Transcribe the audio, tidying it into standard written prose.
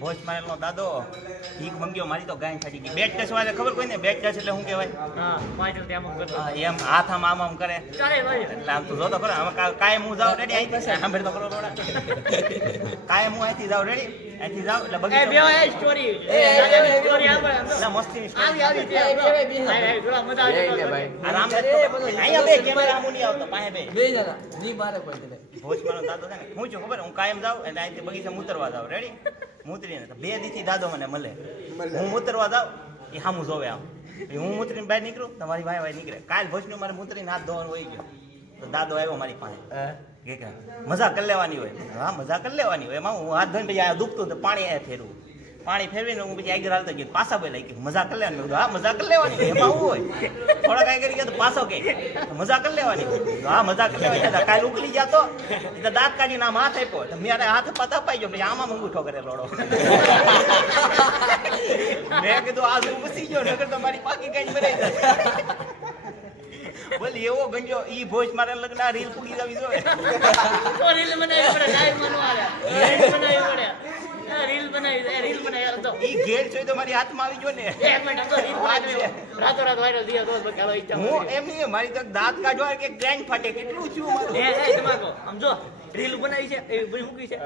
ભોજ મારેલો દાદો ભીખ મંગ્યો મારી તો ગાય છાડી ગઈ. બેટ ટચ વાળે ખબર કોઈ ને બેટ ટચ એટલે શું કહેવાય? એમ હાથ આમ આમ કરે એટલે આમ તું જોતો ખરો. કાયમ હું જાઉં રેડી અહીંથી સાંભળ તો ખરો થોડા. કાયમ હું અહીંથી જાઉં રેડી અહીંથી જાઉં એટલે બગીચો મસ્તી અહીંયા બે કેમેરા હું નહીં આવતો પાસે બે ભોજ મારો દાદો છે ને હું છું ખબર હું કાયમ જાઉં એટલે અહીંથી બગીચા ઉતરવા જાઉં રેડી મૂતરીને 2 દીથી દાદો મને મળે. હું મૂતરવા જાઉં એ સામું જોવે આમ હું મૂતરીને બહાર નીકળું તમારી ભાઈ નીકળે. કાલ ભોજનું મારે મૂતરીને હાથ ધોવાનું હોય ગયો તો દાદો આવ્યો મારી પાસે કે મજા કરી લેવાની હોય. હા મજા કરી લેવાની હોય. એમાં હું હાથ ધોઈને પછી આ દુખતું તો પાણી ફેરવું. પાણી ફેરવીને હું પછી આગળ હાલતો ગયો પાછા બોલાઈ ગયો મજા કરી લેવાની. હા મજા કરી લેવાની હોય. એમાં શું હોય થોડા કાંઈ કરી ગયા તો પાછો કે મજા કરી લેવાની હોય. હા મજા કરી લેવાની. કાલ ઉકલી જતો તો દાંત કાઢીને આમ હાથ આપ્યો તો મેં હાથ પાતા અપાઈ ગયો પછી આમાં અંગૂઠો કરે લોડો. મેં કીધું આ હું ઘૂસી ગયો નગર તો મારી પાકી કાઢી બનાવી જાય. બોલ એવો ગંજો ઈ ભોજ મારે લગ્ન રીલ પૂરી જવી જોઈએ. રીલ બનાવી પડે લાઈવ માનવા રીલ બનાવી તો ઈ ગેટ જોઈ તો મારી હાથમાં આવી ગયો ને. એક મિનિટ તો રીલ બનાવી રાતો રાત વાયરલ દિયો તો બકાલો ઈચ્છા હું એમ નહીં મારી તો દાંત કાઢવા કે ગ્રેન્ડ ફાટે કેટલું છું મારું. એ તમાકો સમજો રીલ બનાવી છે એ મૂકી છે